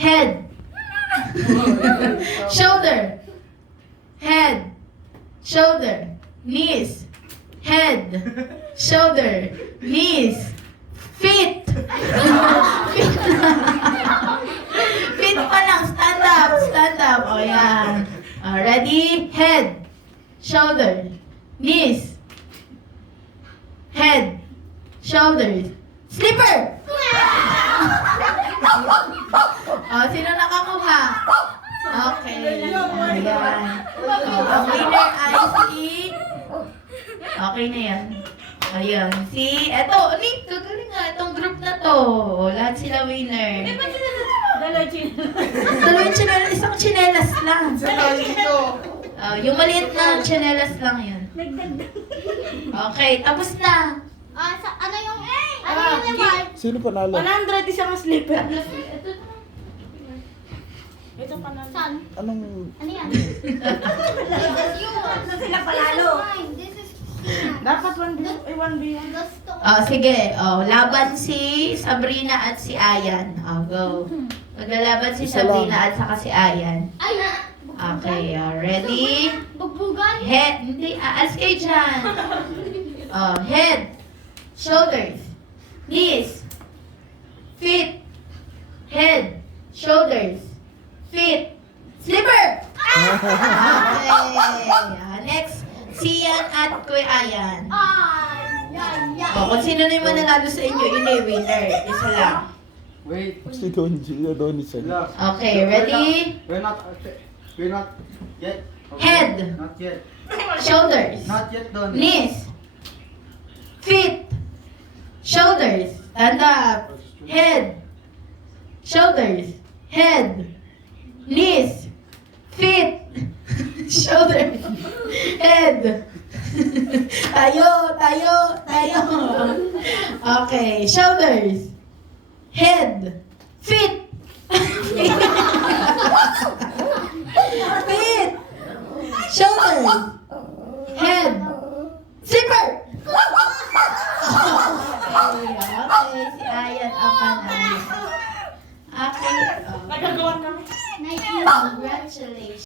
Head. Shoulder. Head. Shoulder. Knees. Head. Shoulder. Knees. Feet. Feet. Feet pa lang. Stand up. Stand up. O yan. Ready? Head. Shoulder. Knees. Head. Shoulders. Slipper! Sino nakakuha? Okay. Ayan. Ang winner ay si... Okay na yan. Ayan. Eto, kagaling nga. Itong group na to. Lahat sila winner. Dalawang chinelas. Isang chinelas lang. Yung maliit na chinelas lang yun. Okay, tapos na. Ano yung reward? Sino panalo? 100 isang slipper. Ito Saan? Anong... Ano yan? This is yours. Sila panalo. This is Dapat 1B yan. gusto ko. Sige. Laban si Sabrina at si Ayan. Go. Maglalaban si Isa lang. Sabrina at saka si Ayan. Ay! Okay, ready? Bugbugan? Head. Hindi, aalis kayo dyan. Head. Shoulders. Knees. Feet. Head. Shoulders. Feet. Slipper! Okay. Next, si Yan at Kuya Ayan. Ay! Yan! Yan! Kung sino na yung mananalo sa inyo, yun yung winner. Isa lang. Wait. Si Donnie siya. Relax. Okay, ready? We're not yet. Okay. Head. Not yet. Shoulders. Not yet done. Knees. Feet. Shoulders. Stand up. Head. Shoulders. Head. Knees. Feet. Shoulders. Head. Tayo. Okay. Shoulders. Head. Feet. Feet. Shoulders. Head. Zipper. Okay, si Ayan ang panalo. Okay. Nagagawan kami. Nice. Congratulations.